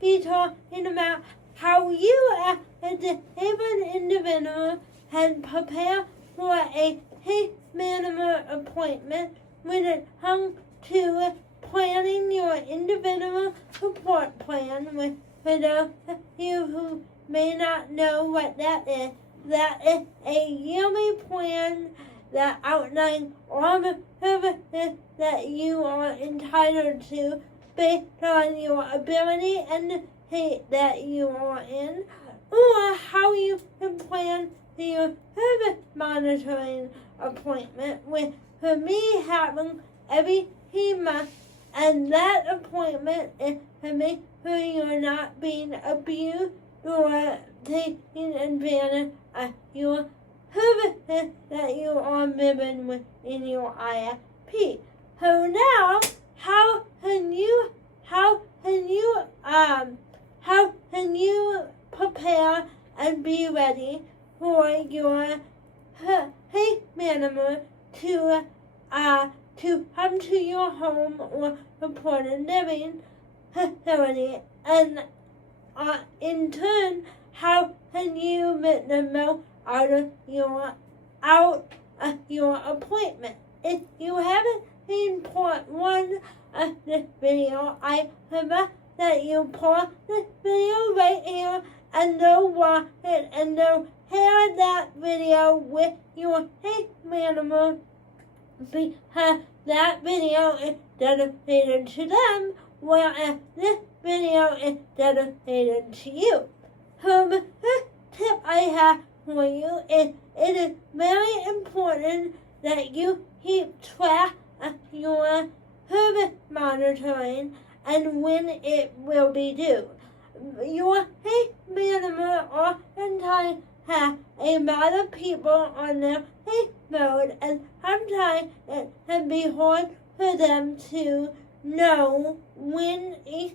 be talking about how you as a disabled individual can prepare for a case management appointment when it comes to planning your individual support plan. For those of you who may not know what that is a yearly plan that outlines all the services that you are entitled to based on your ability and the state that you are in, or how you can plan for your service monitoring appointment, which for me happens every 3 months, and that appointment is to make sure you're not being abused or taking advantage of your services that you are living with in your IFP. So now, how can you prepare and be ready for your case manager to come to your home or supported living facility, and in turn, how can you make the most out of your appointment? If you haven't seen part 1 of this video, I suggest that you pause this video right here and go watch it and go share that video with your case manager, because that video is dedicated to them, whereas this video is dedicated to you. So the first tip I have for you is it is very important that you keep track of your service monitoring and when it will be due. Your case manager oftentimes has a lot of people on their case load, and sometimes it can be hard for them to know when each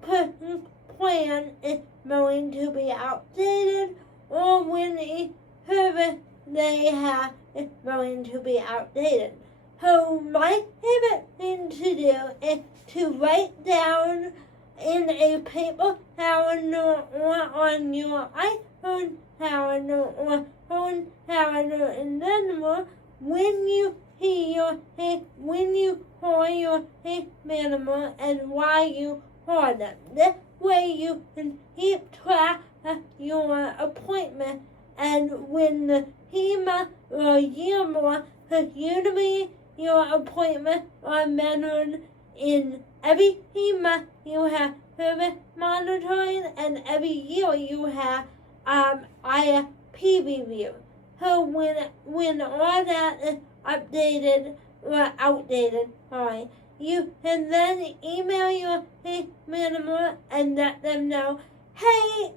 person's plan is going to be outdated or when each service they have is going to be outdated. So my favorite thing to do is to write down in a paper calendar or on your iPhone calendar or phone calendar in general when you call your case manager and why you call them. This way you can keep track of your appointment, and when the team or year more, because usually your appointments are measured in every 3 months you have service monitoring, and every year you have IFP review. So when all that is updated or outdated, you can then email your case manager and let them know, hey,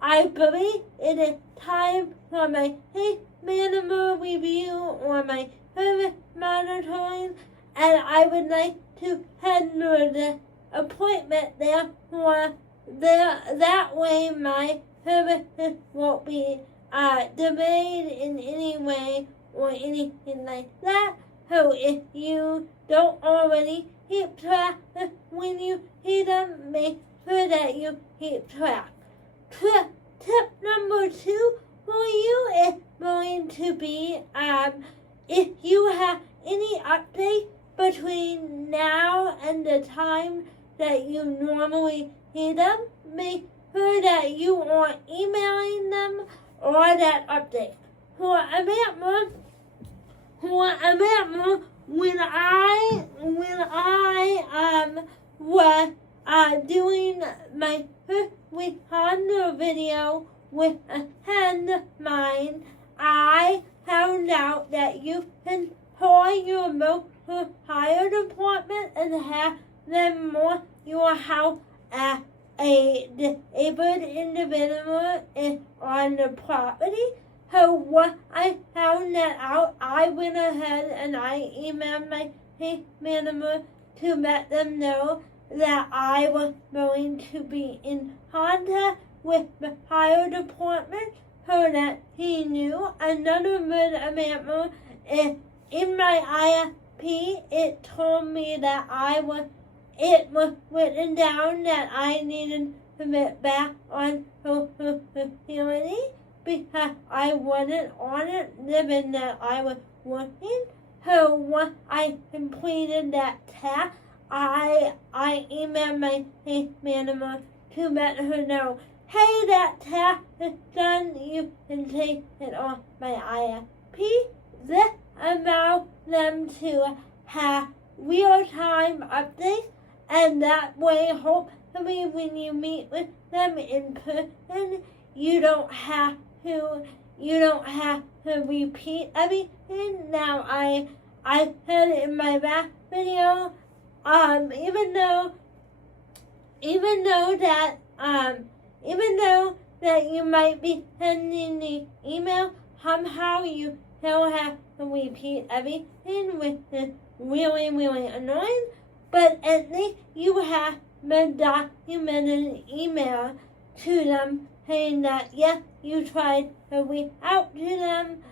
I believe it is time for my case manager review or my service monitoring, and I would like to handle the appointment therefore that way my services won't be delayed in any way or anything like that. So if you don't already keep track of when you see them, make sure that you keep track. Tip number 2 for you is going to be if you have any updates between now and the time that you normally see them, make sure that you are emailing them or that update. For example, when I was doing my first responder video with a friend of mine, I found out that you can call your local fire department and have them mark your house as a disabled individual is on the property. So when I found that out, I went ahead and I emailed my case manager to let them know that I was going to be in contact with the fire department so that he knew. Another good example is in my IFP, it told me that I was it was written down that I needed to get back on facility because I wasn't on it, given that I was working. So once I completed that task, I emailed my case manager to let her know, hey, that task is done, you can take it off my IFP. This allows them to have real-time updates, and that way, hopefully, when you meet with them in person, you don't have to repeat everything. Now, I said in my last video, even though that you might be sending the email, somehow you still have to repeat everything, which is really, really annoying. But at least you have the documented email to them saying that, yes, you tried to reach out to them,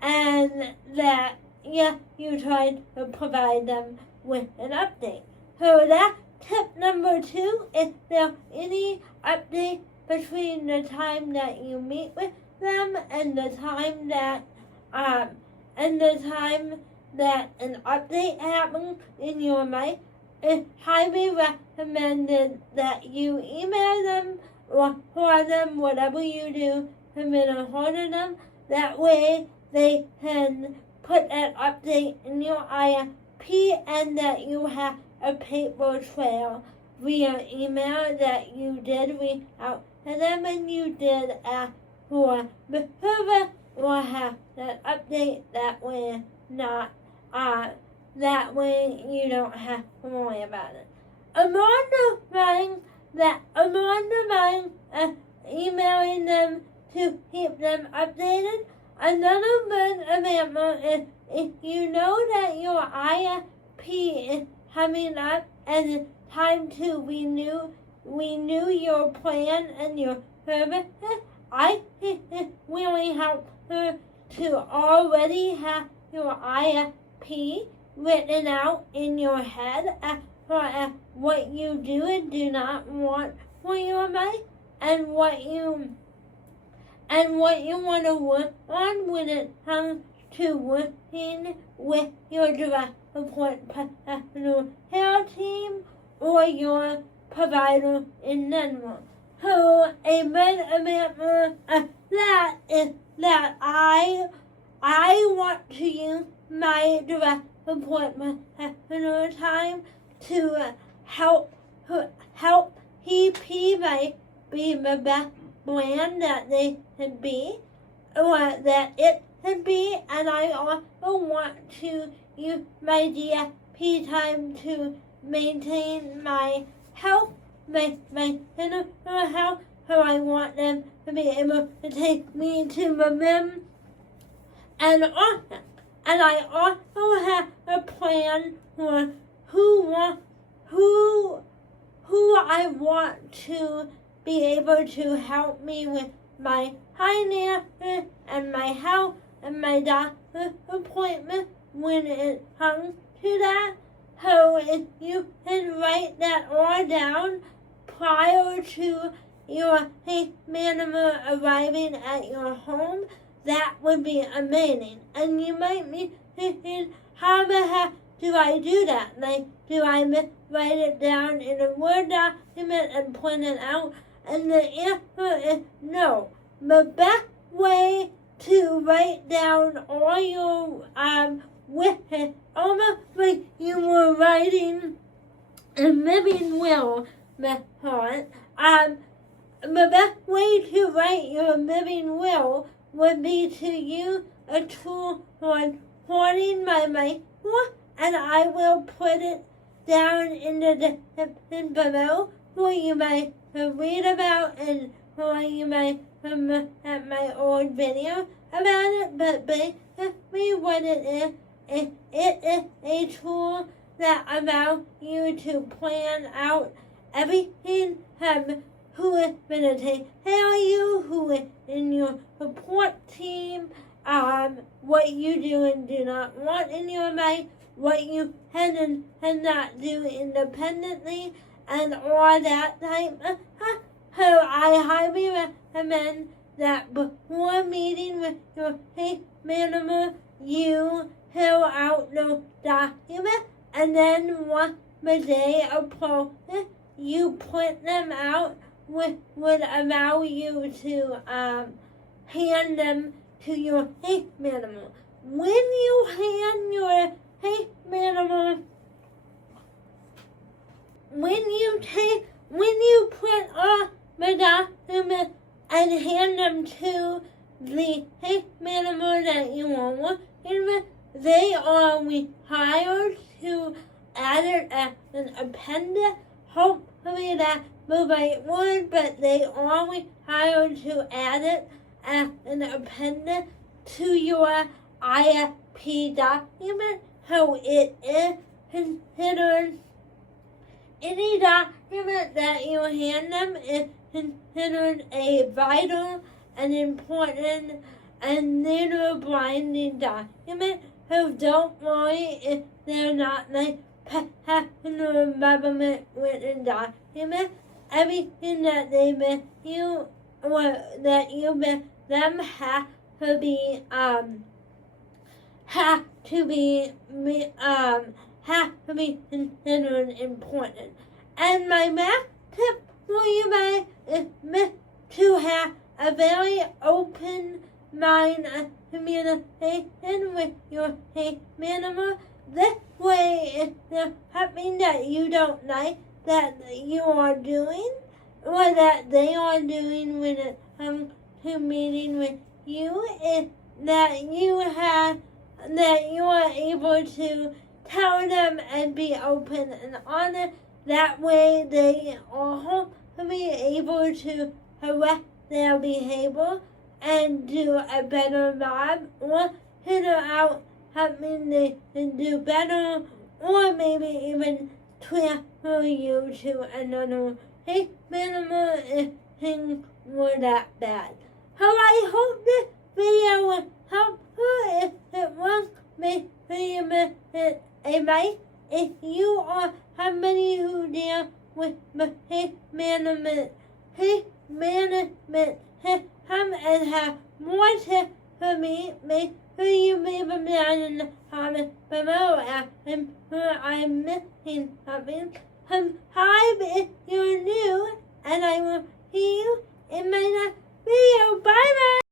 and that, yes, you tried to provide them with an update. So that's tip number 2. Is there any update between the time that you meet with them and the time that an update happens in your life? It's highly recommended that you email them or call them, whatever you do, to get a hold of them. That way they can put that update in your IFP, and that you have a paper trail via email that you did reach out to them and you did ask for the service or have that update. That way you don't have to worry about it. Among the emailing them to keep them updated, another good example is if you know that your IFP is coming up and it's time to renew your plan and your services, I think it really helps her to already have your IFP written out in your head as far as what you do and do not want for your life, and what you want to work on when it comes to working with your direct support professional care team or your provider in general. So a good example of that is that I want to use my direct support professional time to help TP Life be the best brand that they can be, or that it can be, and I also want to use my DFP time to maintain my health, my mental health, so I want them to be able to take me to the gym, and I also have a plan for who I want to be able to help me with my finances and my health and my doctor's appointment when it comes to that. So if you can write that all down prior to your case manager arriving at your home, that would be amazing. And you might be thinking, how the heck do I do that? Like, do I write it down in a Word document and print it out? And the answer is no. The best way to write down all your wishes, almost like you were writing a living will method, the best way to write your living will would be to use a tool for recording my life, and I will put it down in the description below for you might read about and for you might at my old video about it. But basically what it is a tool that allows you to plan out everything from who is going to take care of you, who is in your support team, what you do and do not want in your life, what you can and cannot do independently and all that type of stuff. So I highly recommend that before meeting with your case manager, you fill out the document, and then once the day approaches, you print them out, which would allow you to hand them to your case manager. When you hand your case manager, when you print off the document and hand them to the case manager that you are working with, they are required to add it as an appendix. Hopefully that's the right word, but they are required to add it as an appendix to your IFP document, so it is considered, any document that you hand them is considered a vital and important and neither binding document. So don't worry if they're not like personal government written document. Everything that they make you or that you make them have to be considered important. And my last tip for you guys is to have a very open line of communication with your case manager. This way, if there's something that you don't like that you are doing, or that they are doing when it comes to meeting with you, is that you are able to tell them and be open and honest. That way they are hopefully able to correct their behavior and do a better job, or figure out something they can do better, or maybe even transfer you to another case manager if things were that bad. So I hope this video was helpful. If it was, make sure you give it a like. If you are somebody who deals with the case management system and have more tips for me, make sure you leave them down in the comments below. I'm sure I'm missing something. Subscribe if you're new, and I will see you in my next video. Bye bye!